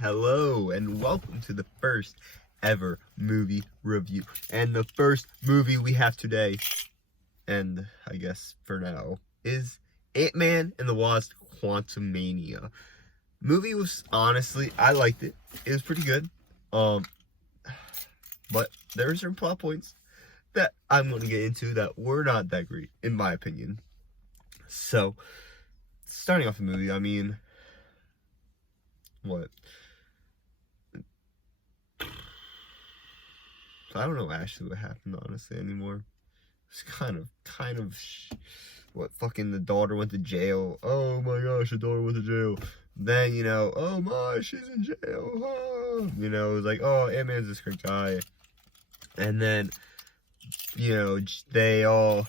Hello and welcome to the first ever movie review. And the first movie we have today, and I guess for now, is AntMan and the Wasp Quantumania. Movie was, honestly, I liked it. It was pretty good. But there were certain plot points that I'm going to get into that were not that great, in my opinion. So, starting off the movie, I mean, what? I don't know actually what happened, honestly, anymore. It's kind of, what, fucking the daughter went to jail. Oh my gosh, the daughter went to jail. Then, oh my, she's in jail. Huh? It was like, oh, Ant-Man's this great guy. And then, they all,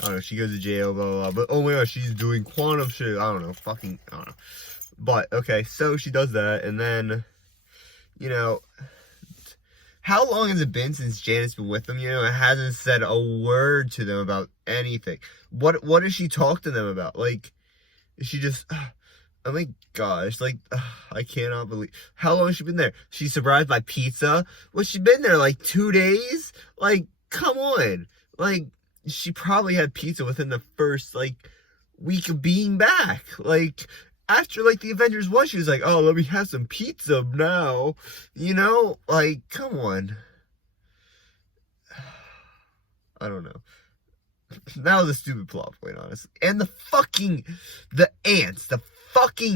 I don't know, she goes to jail, blah, blah, blah. But, oh my gosh, she's doing quantum shit. I don't know, I don't know. But, okay, so she does that, and then, how long has it been since Janet's been with them? It hasn't said a word to them about anything. What does she talk to them about? Like, is she just, oh my gosh, like, I cannot believe. How long has she been there? She's surprised by pizza? Well, she's been there like 2 days? Like, come on. Like, she probably had pizza within the first, like, week of being back. Like, after, like, the Avengers 1, she was like, oh, let me have some pizza now. Like, come on. I don't know. That was a stupid plot point, honestly. And the fucking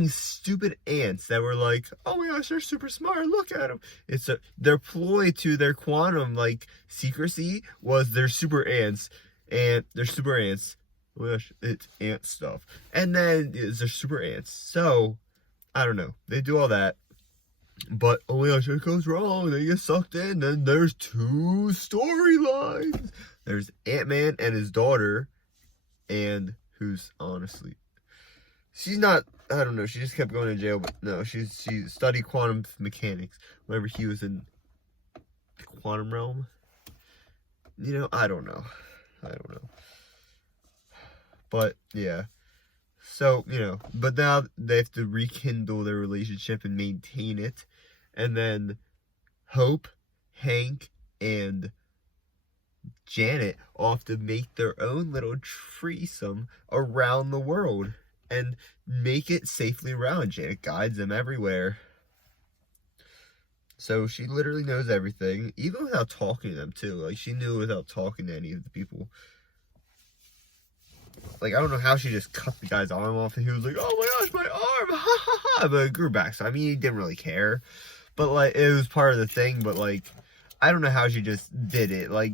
stupid ants that were like, oh my gosh, they're super smart, look at them. Their ploy to their quantum, like, secrecy was they're super ants. And they're super ants. Oh my gosh, it's ant stuff. And then they're super ants. So, I don't know. They do all that. But, oh my gosh, it goes wrong. They get sucked in. Then there's 2 storylines. There's Ant-Man and his daughter. And who's, honestly, she's not, I don't know. She just kept going to jail. But no, she studied quantum mechanics whenever he was in the quantum realm. I don't know. But, yeah. So, but now they have to rekindle their relationship and maintain it. And then Hope, Hank, and Janet all have to make their own little threesome around the world. And make it safely around. Janet guides them everywhere. So she literally knows everything. Even without talking to them, too. Like, she knew without talking to any of the people. Like, I don't know how she just cut the guy's arm off, and he was like, oh my gosh, my arm, ha ha ha, but it grew back, so, I mean, he didn't really care, but, like, it was part of the thing, but, like, I don't know how she just did it, like,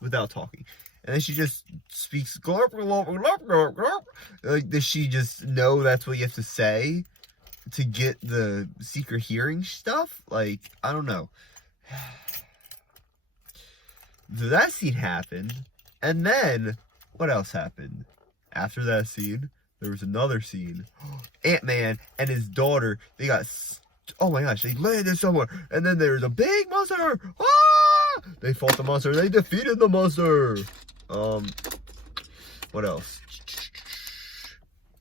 without talking, and then she just speaks, like, does she just know that's what you have to say to get the secret hearing stuff? Like, I don't know. So that scene happened, and then what else happened? After that scene, there was another scene. Ant-Man and his daughter, they got, oh my gosh, they landed somewhere. And then there was a big monster. Ah! They fought the monster. They defeated the monster. What else?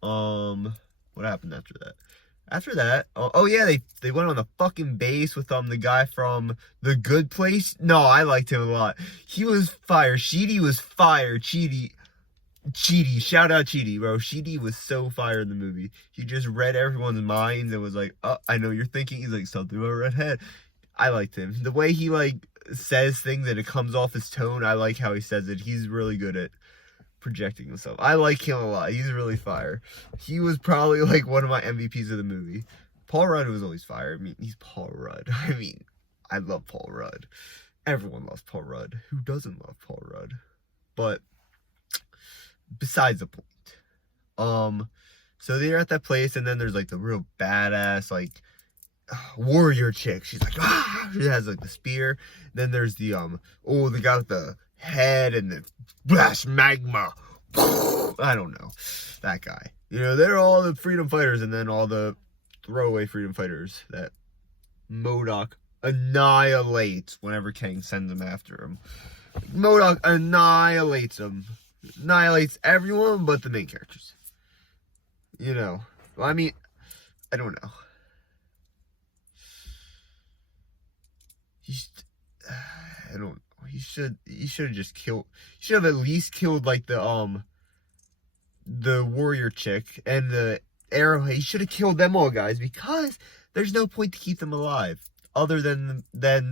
What happened after that? After that, oh yeah, they went on the fucking base with the guy from The Good Place. No, I liked him a lot. He was fire. Sheedy was fire. Cheedy, shout out Cheedy, bro. Sheedy was so fire in the movie. He just read everyone's minds and was like, oh, I know you're thinking. He's like, something about a redhead. I liked him. The way he, like, says things and it comes off his tone, I like how he says it. He's really good at projecting himself. I like him a lot. He's really fire. He was probably, like, one of my MVPs of the movie. Paul Rudd was always fire. I mean, he's Paul Rudd. I mean, I love Paul Rudd. Everyone loves Paul Rudd. Who doesn't love Paul Rudd? But besides the point. So they're at that place, and then there's, like, the real badass, like, warrior chick. She's like, ah! She has, like, the spear. Then there's the, the guy with the head and the blast magma. I don't know. That guy. They're all the freedom fighters, and then all the throwaway freedom fighters that MODOK annihilates whenever Kang sends them after him. MODOK annihilates them. Annihilates everyone but the main characters. Well, I mean, I don't know. I don't know. He should have just killed. He should have at least killed like the warrior chick and the arrow. He should have killed them all, guys, because there's no point to keep them alive other than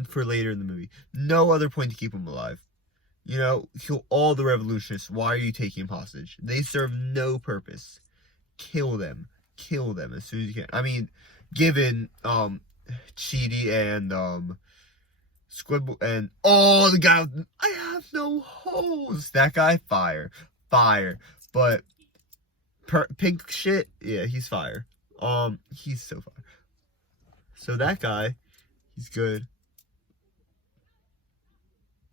for later in the movie. No other point to keep them alive. You know, kill all the revolutionists. Why are you taking them hostage? They serve no purpose. Kill them. Kill them as soon as you can. I mean, given Cheaty and Squibble and the guy with, I have no hose. That guy, fire. But pink shit, yeah, he's fire. He's so fire. So that guy, he's good.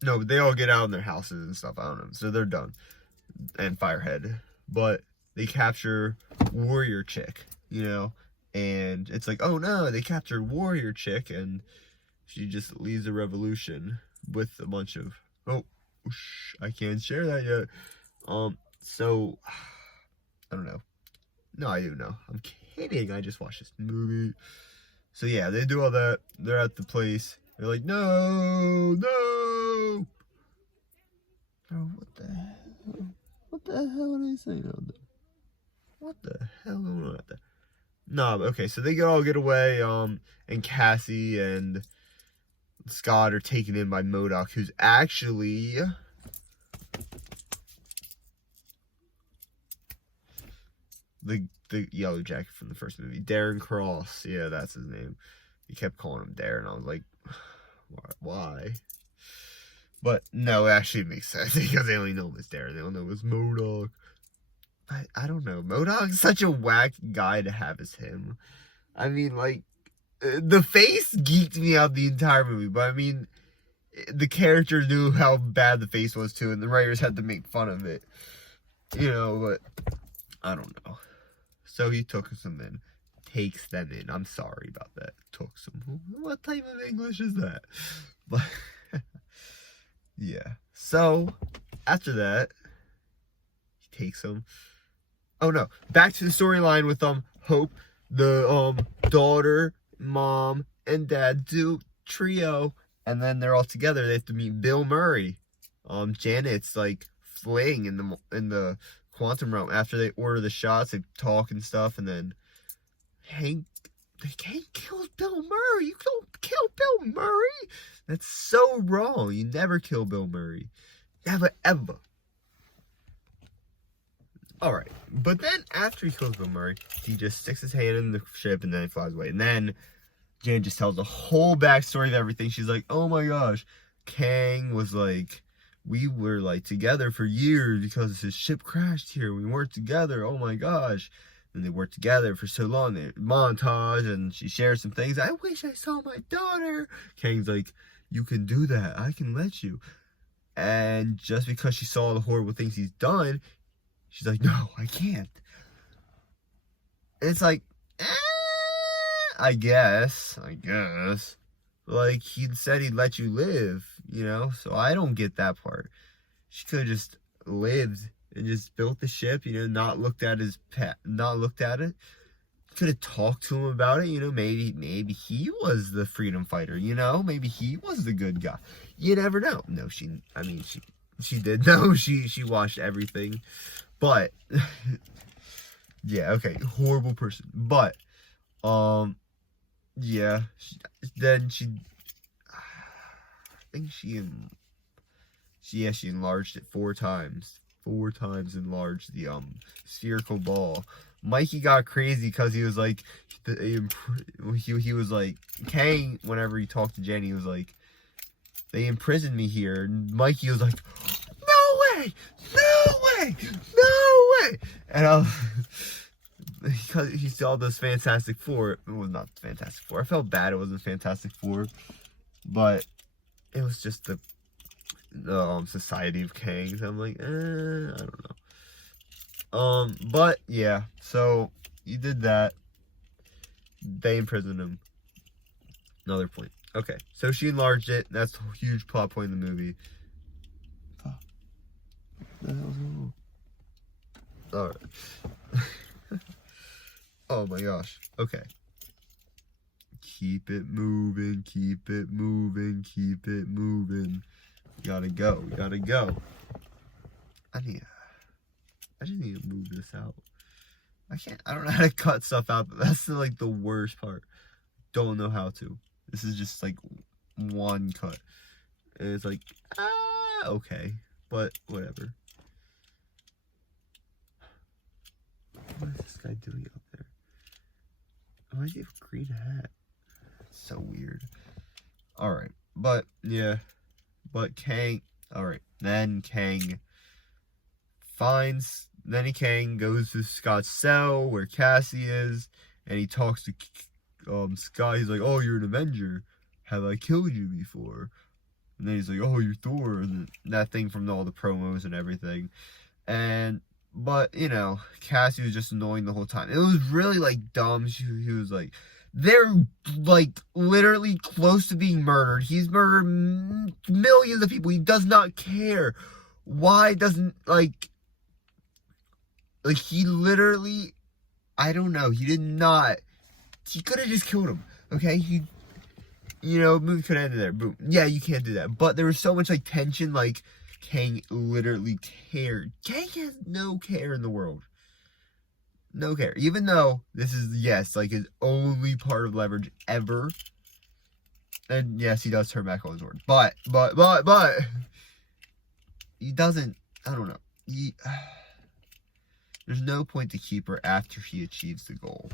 No, but they all get out in their houses and stuff. I don't know. So they're done. And Firehead. But they capture Warrior Chick, you know? And it's like, oh no, they captured Warrior Chick, and she just leads a revolution with a bunch of... Oh, I can't share that yet. So, I don't know. No, I do know. I'm kidding. I just watched this movie. So yeah, they do all that. They're at the place. They're like, no. Bro, what the hell? What the hell are they saying out there? What the hell going on out there? No, okay, so they all get away, and Cassie and Scott are taken in by MODOK, who's actually the yellow jacket from the first movie. Darren Cross. Yeah, that's his name. He kept calling him Darren. I was like, why? But no, it actually makes sense because they only know him as Darren. They don't know him as MODOK. I don't know. MODOK's such a whack guy to have as him. I mean, like, the face geeked me out the entire movie. But I mean, the character knew how bad the face was too, and the writers had to make fun of it. You know, but I don't know. So he took them in. Takes them in. I'm sorry about that. Took them. What type of English is that? But yeah. So after that, he takes them. Oh no. Back to the storyline with Hope, the daughter, mom, and dad do trio, and then they're all together. They have to meet Bill Murray. Janet's like fling in the quantum realm after they order the shots. They talk and stuff, and then Hank kills Bill Murray. You don't kill Bill Murray. That's so wrong. You never kill Bill Murray. Never ever. Alright, but then after he kills Bill Murray, he just sticks his hand in the ship and then he flies away. And then Jan just tells the whole backstory of everything. She's like, oh my gosh, Kang was like, we were like together for years because his ship crashed here. We weren't together. Oh my gosh. And they worked together for so long. They montage and she shares some things. I wish I saw my daughter. Kang's like, you can do that. I can let you. And just because she saw the horrible things he's done, she's like, no, I can't. And it's like, I guess. Like, he said he'd let you live, you know? So I don't get that part. She could have just lived and just built the ship, you know, not looked at it. Could have talked to him about it, you know, maybe he was the freedom fighter, you know? Maybe he was the good guy. You never know. No, she did know. She watched everything. But, yeah, okay, horrible person. But, yeah, then I think she enlarged it 4 times. 4 times enlarged the, spherical ball. Mikey got crazy because he was like, he was like, Kang, whenever he talked to Jenny, he was like, they imprisoned me here. And Mikey was like, no way! And because he saw those Fantastic Four. It was not Fantastic Four. I felt bad it wasn't Fantastic Four, but it was just the Society of Kangs. I'm like, I don't know. But yeah, so he did that. They imprisoned him. Another point. Okay, so she enlarged it. That's a huge plot point in the movie. What the hell's wrong? Alright. Oh my gosh. Okay. Keep it moving. Gotta go. Gotta go. I just need to move this out. I don't know how to cut stuff out. That's like the worst part. Don't know how to. This is just like one cut. And it's like, okay. But whatever. What is this guy doing up there? Why does he have a green hat? That's so weird. Alright. But, yeah. But Kang... Alright. Then Kang goes to Scott's cell where Cassie is. And he talks to Scott. He's like, oh, you're an Avenger. Have I killed you before? And then he's like, oh, you're Thor. And that thing from all the promos and everything. But, you know, Cassie was just annoying the whole time. It was really, like, dumb. He was like, they're, like, literally close to being murdered. He's murdered millions of people. He does not care. Why doesn't, like, he literally, I don't know. He did not. He could have just killed him, okay? You know, movie could have ended there. Boom. Yeah, you can't do that. But there was so much, like, tension, like, Kang literally cared. Kang has no care in the world. No care. Even though this is, yes, like his only part of leverage ever. And yes, he does turn back on his word. But. He doesn't, I don't know. There's no point to keep her after he achieves the goal.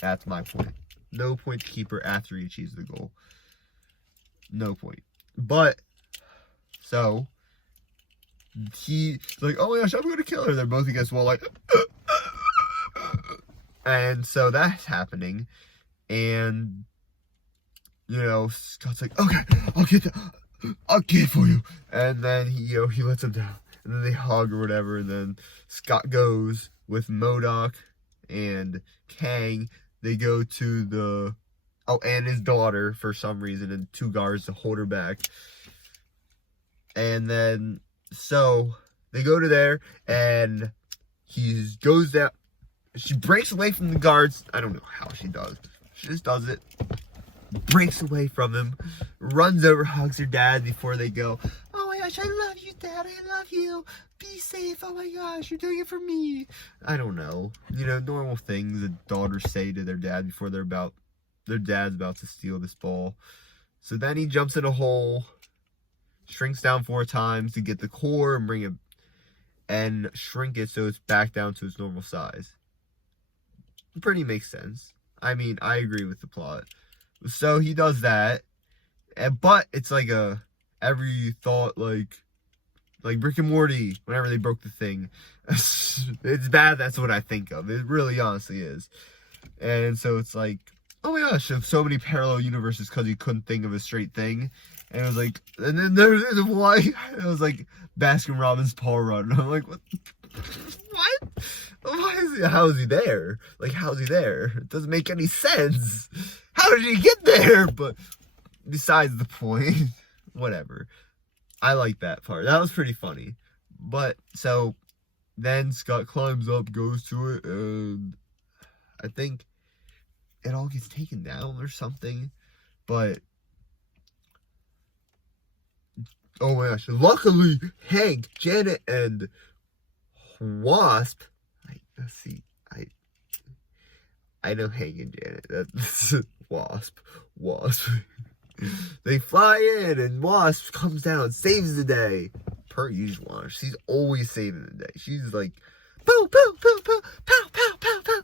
That's my point. No point to keep her after he achieves the goal. No point. But, so... he's like, oh my gosh, I'm gonna kill her. They're both against the wall, like, and so that's happening, and you know, Scott's like, okay, I'll get it for you, and then he lets him down, and then they hug or whatever, and then Scott goes with MODOK and Kang. They go to and his daughter for some reason, and 2 guards to hold her back, and then. So, they go to there, and he goes down. She breaks away from the guards. I don't know how she does. She just does it. Breaks away from him. Runs over, hugs her dad before they go. Oh my gosh, I love you, Dad. I love you. Be safe. Oh my gosh, you're doing it for me. I don't know. You know, normal things that daughters say to their dad before their dad's about to steal this ball. So then he jumps in a hole. Shrinks down 4 times to get the core and bring it and shrink it so it's back down to its normal size. Pretty makes sense. I mean, I agree with the plot. So he does that, but it's like every thought like Rick and Morty whenever they broke the thing. It's bad. That's what I think of. It really honestly is. And so it's like, oh my gosh, so many parallel universes because he couldn't think of a straight thing. And it was like, and then there's why it was like Baskin Robbins Paw Run. And I'm like, what? How is he there? Like, how's he there? It doesn't make any sense. How did he get there? But besides the point, whatever. I like that part. That was pretty funny. But so then Scott climbs up, goes to it, and I think it all gets taken down or something. But oh my gosh, luckily, Hank, Janet, and Wasp, I know Hank and Janet, that's Wasp, they fly in, and Wasp comes down and saves the day, per usual, she's always saving the day, she's like, poo, poo, poo, poo, pow, pow, pow, pow,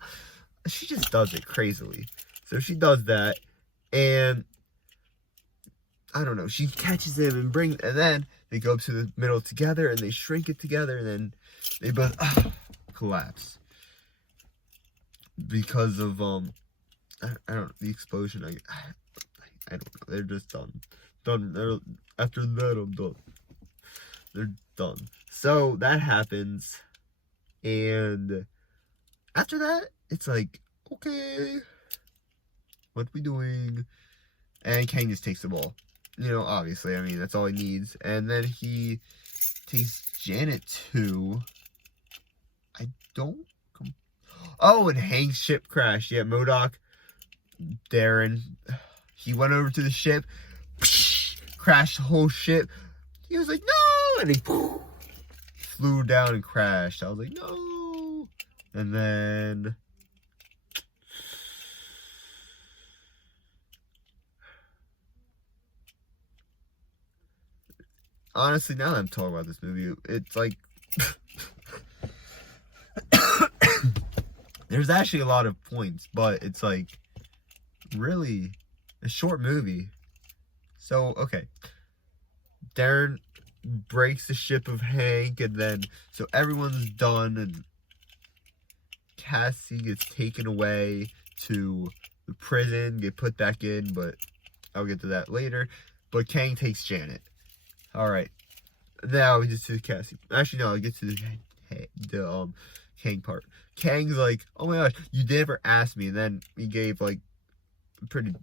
she just does it crazily, so she does that, and I don't know, she catches him and then they go up to the middle together and they shrink it together and then they both collapse. Because of, I don't know, the explosion, I don't know, they're just done. After that, I'm done. They're done. So, that happens, and after that, it's like, okay, what we doing? And Kang just takes the ball. You know, obviously, I mean, that's all he needs. And then he takes Janet too. Oh, and Hank's ship crashed. Yeah, MODOK, Darren, he went over to the ship, crashed the whole ship. He was like, no! And he flew down and crashed. I was like, no! And then... honestly, now that I'm talking about this movie, it's like... there's actually a lot of points, but it's like really a short movie. So, okay. Darren breaks the ship of Hank, and then so everyone's done, and Cassie gets taken away to the prison, get put back in, but I'll get to that later. But Kang takes Janet. Alright. Now we just to Cassie. Actually, no, I'll get to the Kang part. Kang's like, oh my gosh, you never asked me. And then he gave like a pretty,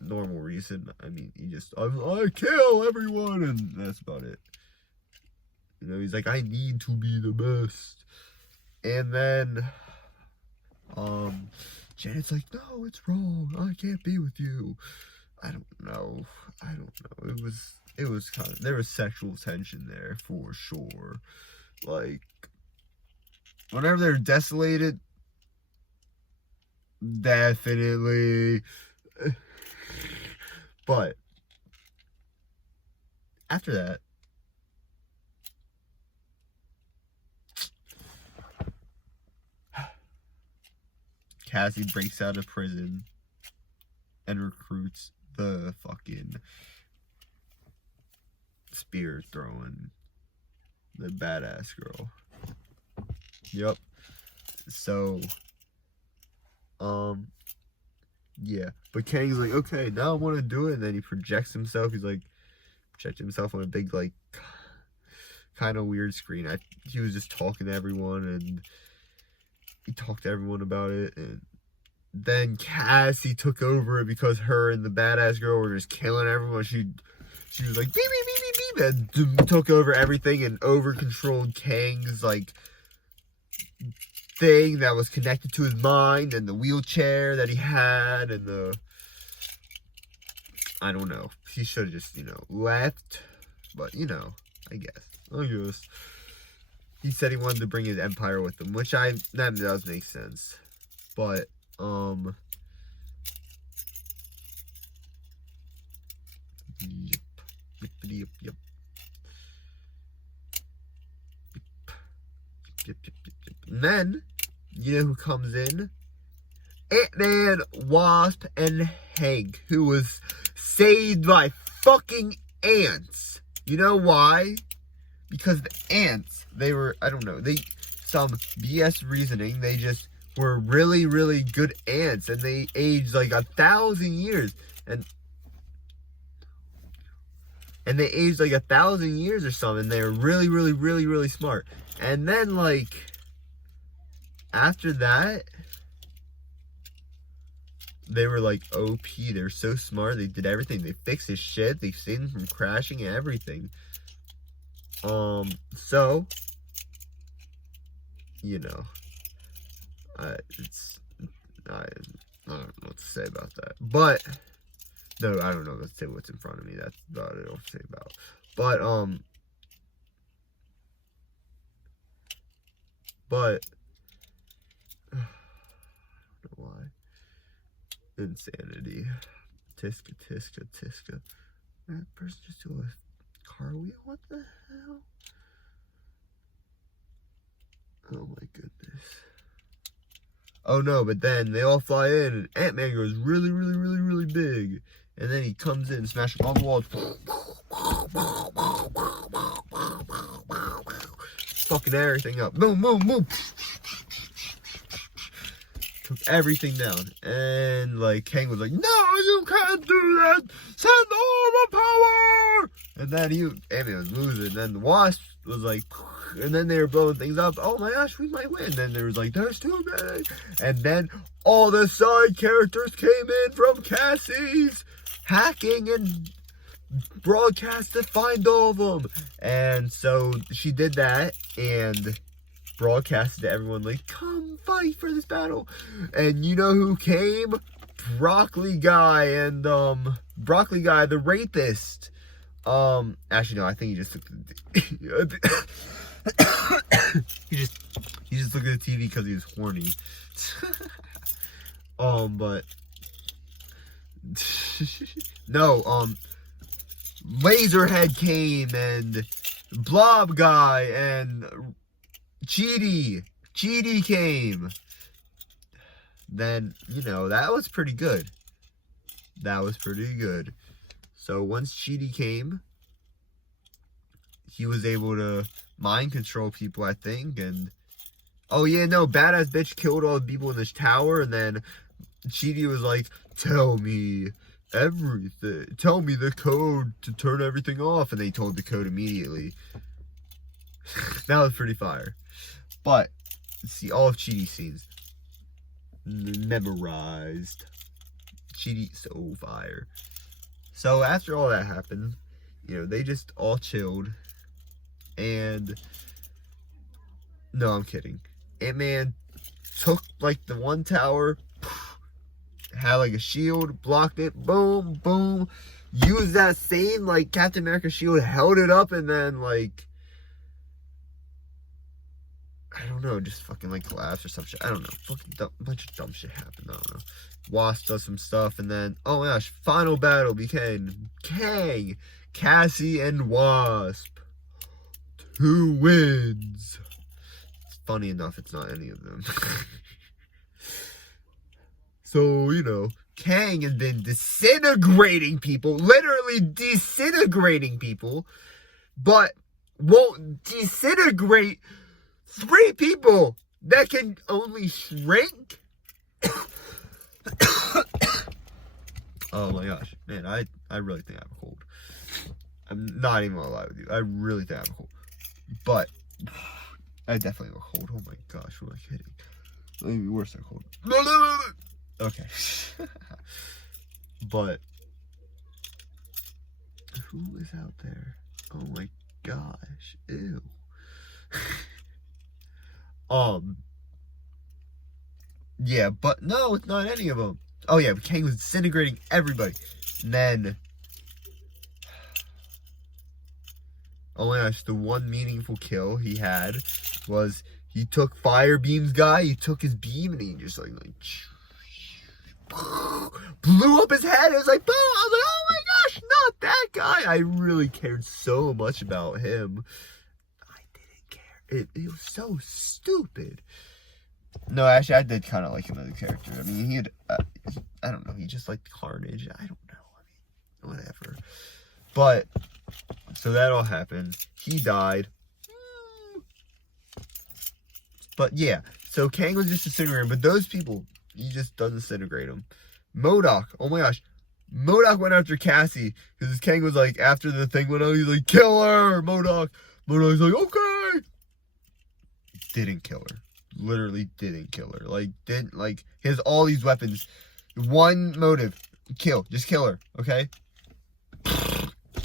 normal reason. He just, I kill everyone, and that's about it. You know, he's like, I need to be the best. And then, Janet's like, no, it's wrong. I can't be with you. I don't know. It was kind of, there was sexual tension there for sure. Like, whenever they're desolated, definitely. But after that, Cassie breaks out of prison and recruits the fucking spear throwing, the badass girl. Yep. So, yeah. But Kang's like, okay, now I want to do it. And then he projects himself. He's like, projecting himself on a big, like, kind of weird screen. He was just talking to everyone, and he talked to everyone about it. And then Cassie took over it because her and the badass girl were just killing everyone. She was like, beep, beep, beep, beep, beep, and took over everything and over-controlled Kang's, like, thing that was connected to his mind, and the wheelchair that he had, and the, I don't know. He should have just, left. But, I guess. He said he wanted to bring his empire with him, which that does make sense. But, Yep. And then, you know who comes in? AntMan, Wasp, and Hank, who was saved by fucking ants. You know why? Because the ants, they were, some BS reasoning, they just were really, really good ants, and they aged like 1,000 years, and they aged like 1,000 years or something, and they were really, really, really, really smart. And then, like, after that, they were like OP. They're so smart. They did everything. They fixed his shit. They saved him from crashing and everything. So, I don't know what to say about that. But, no, I don't know. Let's say what's in front of me. That's about it. I'll say about. But, I don't know why. Insanity. Tiska. That person just do a car wheel? What the hell? Oh my goodness. Oh no, but then they all fly in, and Ant-Man goes really, really, really, really big. And then he comes in, smashing all the walls. Fucking everything up. Boom, boom, boom. Took everything down. And, like, Kang was like, no, you can't do that. Send all the power. And then Ant-Man was losing. And then the Wasp was like, and then they were blowing things up. Oh my gosh, we might win. And then there was like, there's too many. And then all the side characters came in from Cassie's hacking and broadcast to find all of them. And so she did that and broadcasted to everyone like, come fight for this battle. And you know who came? Broccoli Guy, the rapist. Actually, no, I think he just took the... he just looked at the TV because he was horny. But... no, Laserhead came, and Blob Guy, and Cheaty came. Then, you know, that was pretty good. So once Cheaty came, he was able to mind control people, I think, and... Oh yeah, no, Badass Bitch killed all the people in this tower, and then Cheaty was like, tell me everything. Tell me the code to turn everything off, and they told the code immediately. That was pretty fire. But, see, all of Cheaty's scenes. Memorized. Cheaty, so fire. So after all that happened, you know, they just all chilled. And no, I'm kidding. AntMan took like the one tower, had like a shield, blocked it, boom, boom. Used that same like Captain America shield, held it up, and then like, I don't know, just fucking like collapsed or some shit. I don't know. Fucking bunch of dumb shit happened. I don't know. Wasp does some stuff, and then, oh my gosh, final battle became Kang, Cassie, and Wasp. 2 wins. Funny enough, it's not any of them. So, you know, Kang has been disintegrating people, literally disintegrating people, but won't disintegrate 3 people that can only shrink. Oh my gosh, man, I really think I have a cold. I'm not even gonna lie with you. I really think I have a cold. But I definitely have a cold. Oh my gosh, who am I kidding? Maybe worse than a cold. Okay. But who is out there? Oh my gosh. Ew. Yeah, but no, it's not any of them. Oh yeah, Kang was disintegrating everybody. And then, oh my gosh, the one meaningful kill he had was he took Firebeam's guy, he took his beam, and he just like blew up his head. It was like, boom! I was like, oh my gosh, not that guy. I really cared so much about him. I didn't care. It was so stupid. No, actually, I did kind of like him as a character. I mean, he had, I don't know, he just liked Carnage. I don't know. I mean, whatever. But, so that all happened. He died. But yeah, so Kang was just disintegrating, but those people, he just doesn't disintegrate them. MODOK, oh my gosh. MODOK went after Cassie, because Kang was like, after the thing went on, he's like, kill her, MODOK. MODOK's like, okay. Didn't kill her. Literally didn't kill her. Like, didn't, like, he has all these weapons. One motive, kill. Just kill her, okay?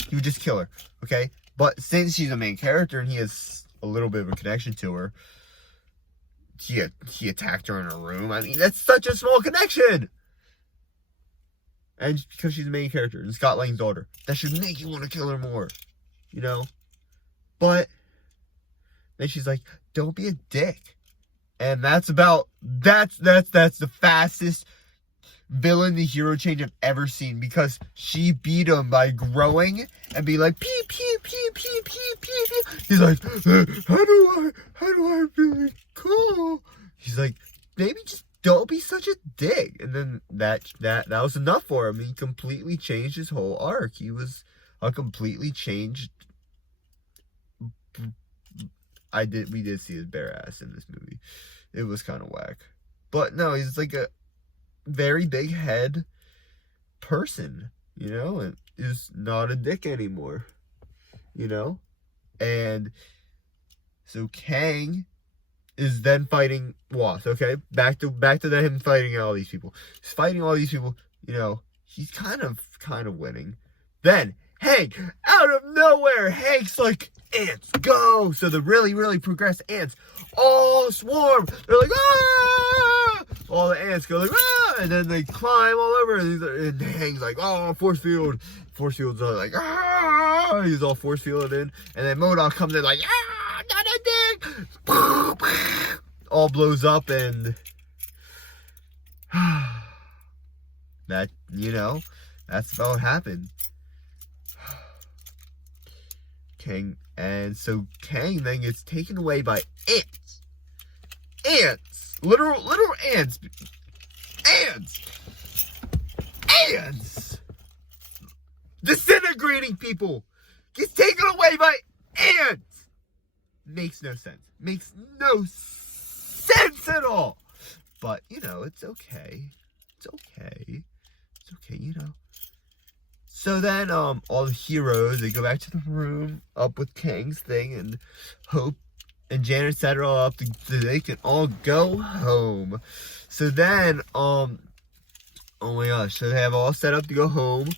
He would just kill her, okay? But since she's a main character and he has a little bit of a connection to her, he attacked her in her room. I mean, that's such a small connection! And because she's a main character and Scott Lang's daughter, that should make you want to kill her more, you know? But then she's like, don't be a dick. And that's the fastest villain to hero change I've ever seen, because she beat him by growing and be like, pee, pee, pee, pee, pee, pee, pee. He's like, how do I feel cool? He's like, maybe just don't be such a dick. And then that was enough for him. He completely changed his whole arc. He was a completely changed. We did see his bare ass in this movie. It was kind of whack. But no, he's like a very big head person, you know, and is not a dick anymore, you know? And so Kang is then fighting Wasp, okay? Back to him fighting all these people. He's fighting all these people, you know, he's kind of winning. Then Hank, out of nowhere, Hank's like, ants, go! So the really, really progressed ants all swarm. They're like, ah! All the ants go like, ah! and then they climb all over, and Kang's like, oh, force field. Force field's like, ah, he's all force fielded in, and then MODOK comes in like, ah, not a dick, all blows up, and that, that's about what happened. Kang, and so Kang then gets taken away by ants. Ants! Literal ants! Ants! Disintegrating people! Gets taken away by ants! Makes no sense. Makes no sense at all! But, it's okay. It's okay. It's okay, So then, all the heroes, they go back to the room, up with Kang's thing, and Hope and Janet set her all up so they can all go home. So then, oh my gosh, so they have all set up to go home.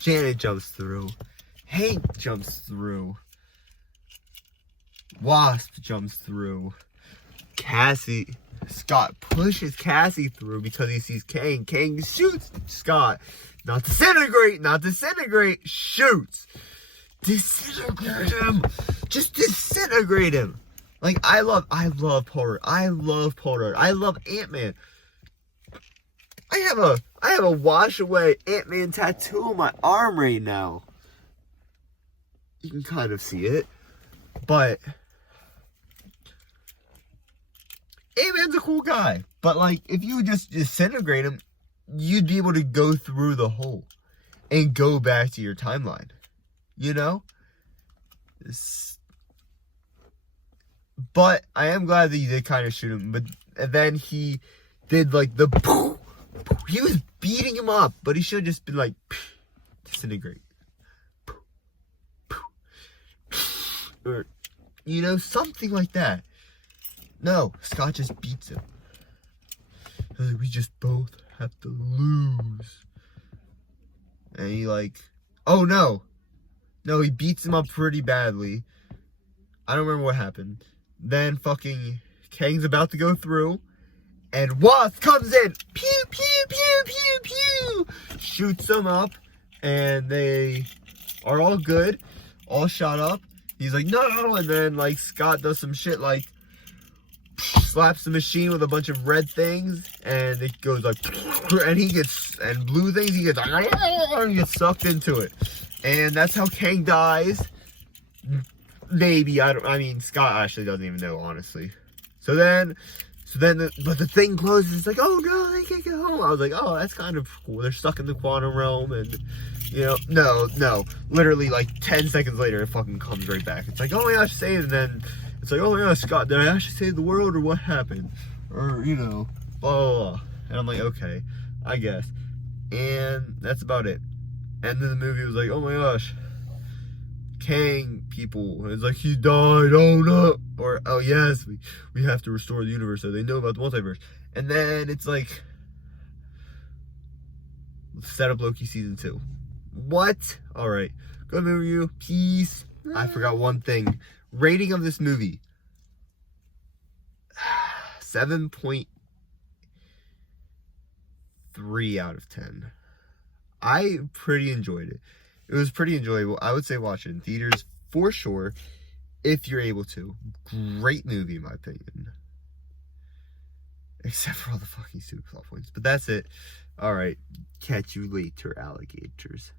Janet jumps through. Hank jumps through. Wasp jumps through. Scott pushes Cassie through because he sees Kang. Kang shoots Scott. Not disintegrate, shoots. Disintegrate him. Just disintegrate him. Like, I love Paul Rudd. I love Paul Rudd. I love Ant-Man. I have a wash away Ant-Man tattoo on my arm right now. You can kind of see it. But Ant-Man's a cool guy. But like, if you just disintegrate him, you'd be able to go through the hole and go back to your timeline. But I am glad that you did kind of shoot him. But then he did like the poof. He was beating him up, but he should have just been like, disintegrate. Or, something like that. No, Scott just beats him. We just both have to lose. And he oh no. No, he beats him up pretty badly. I don't remember what happened. Then fucking Kang's about to go through. And Wasp comes in. Pew, pew, pew, pew, pew. Shoots them up. And they are all good. All shot up. He's like, no. And then Scott does some shit slaps the machine with a bunch of red things, and it goes and blue things, he gets sucked into it. And that's how Kang dies. Maybe, Scott actually doesn't even know, honestly. But the thing closes, it's like, oh no, they can't get home. I was like, oh, that's kind of cool. They're stuck in the quantum realm, and, no. Literally, 10 seconds later, it fucking comes right back. It's like, oh my gosh, saved, and then it's like, oh my gosh, Scott, did I actually save the world, or what happened? Or, blah, blah, blah. And I'm like, okay, I guess. And that's about it. And then the movie was like, oh my gosh, Kang people. And it's like, he died, oh no. Or, oh yes, we have to restore the universe so they know about the multiverse. And then it's like, set up Loki season 2. What? Alright. Good movie review. Peace. I forgot one thing. Rating of this movie. 7.3 out of 10. I pretty enjoyed it. It was pretty enjoyable. I would say watch it in theaters for sure, if you're able to. Great movie, in my opinion. Except for all the fucking stupid plot points. But that's it. Alright. Catch you later, alligators.